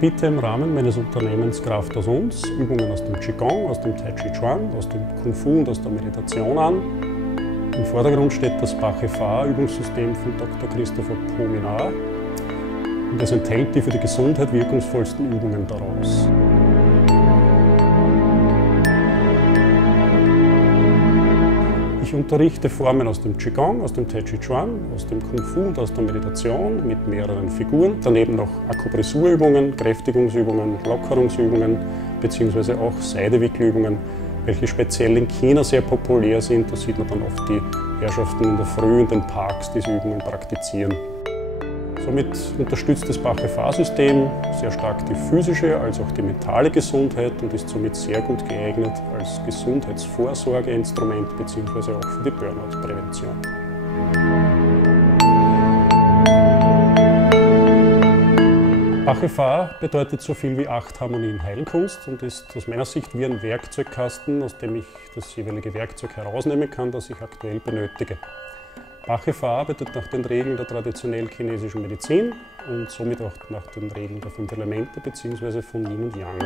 biete im Rahmen meines Unternehmens Kraft aus uns Übungen aus dem Qigong, aus dem Tai Chi Chuan, aus dem Kung Fu und aus der Meditation an. Im Vordergrund steht das Bach-He-Fa-Übungssystem von Dr. Christopher Pominar und es enthält die für die Gesundheit wirkungsvollsten Übungen daraus. Ich unterrichte Formen aus dem Qigong, aus dem Tai Chi Chuan, aus dem Kung Fu und aus der Meditation mit mehreren Figuren. Daneben noch Akupressurübungen, Kräftigungsübungen, Lockerungsübungen bzw. auch Seidewickelübungen, welche speziell in China sehr populär sind. Da sieht man dann oft die Herrschaften in der Früh in den Parks diese Übungen praktizieren. Somit unterstützt das Bach-He-Fa-System sehr stark die physische als auch die mentale Gesundheit und ist somit sehr gut geeignet als Gesundheitsvorsorgeinstrument bzw. auch für die Burnout-Prävention. Bach-He-Fa bedeutet so viel wie 8 Harmonien Heilkunst und ist aus meiner Sicht wie ein Werkzeugkasten, aus dem ich das jeweilige Werkzeug herausnehmen kann, das ich aktuell benötige. Bach-He-Fa arbeitet nach den Regeln der traditionell chinesischen Medizin und somit auch nach den Regeln der 5 Elemente bzw. von Yin und Yang.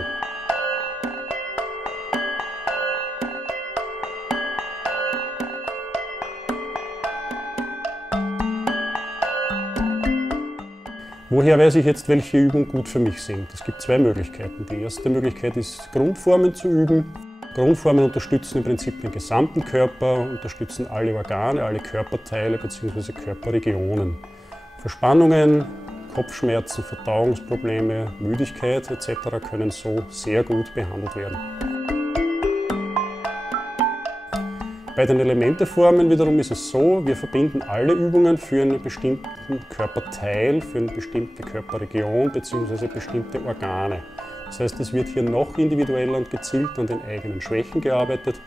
Woher weiß ich jetzt, welche Übungen gut für mich sind? Es gibt 2 Möglichkeiten. Die erste Möglichkeit ist, Grundformen zu üben. Grundformen unterstützen im Prinzip den gesamten Körper, unterstützen alle Organe, alle Körperteile bzw. Körperregionen. Verspannungen, Kopfschmerzen, Verdauungsprobleme, Müdigkeit etc. können so sehr gut behandelt werden. Bei den Elementeformen wiederum ist es so, wir verbinden alle Übungen für einen bestimmten Körperteil, für eine bestimmte Körperregion bzw. bestimmte Organe. Das heißt, es wird hier noch individueller und gezielt an den eigenen Schwächen gearbeitet,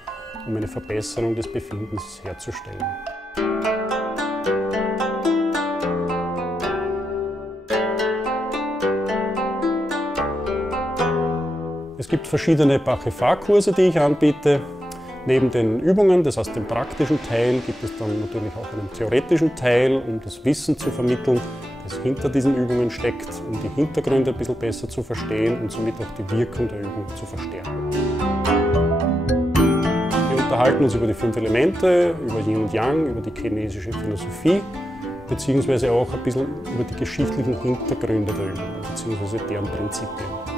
um eine Verbesserung des Befindens herzustellen. Es gibt verschiedene Bach-He-Fa-Kurse, die ich anbiete. Neben den Übungen, das heißt dem praktischen Teil, gibt es dann natürlich auch einen theoretischen Teil, um das Wissen zu vermitteln, das hinter diesen Übungen steckt, um die Hintergründe ein bisschen besser zu verstehen und somit auch die Wirkung der Übung zu verstärken. Wir unterhalten uns über die 5 Elemente, über Yin und Yang, über die chinesische Philosophie, beziehungsweise auch ein bisschen über die geschichtlichen Hintergründe der Übungen, beziehungsweise deren Prinzipien.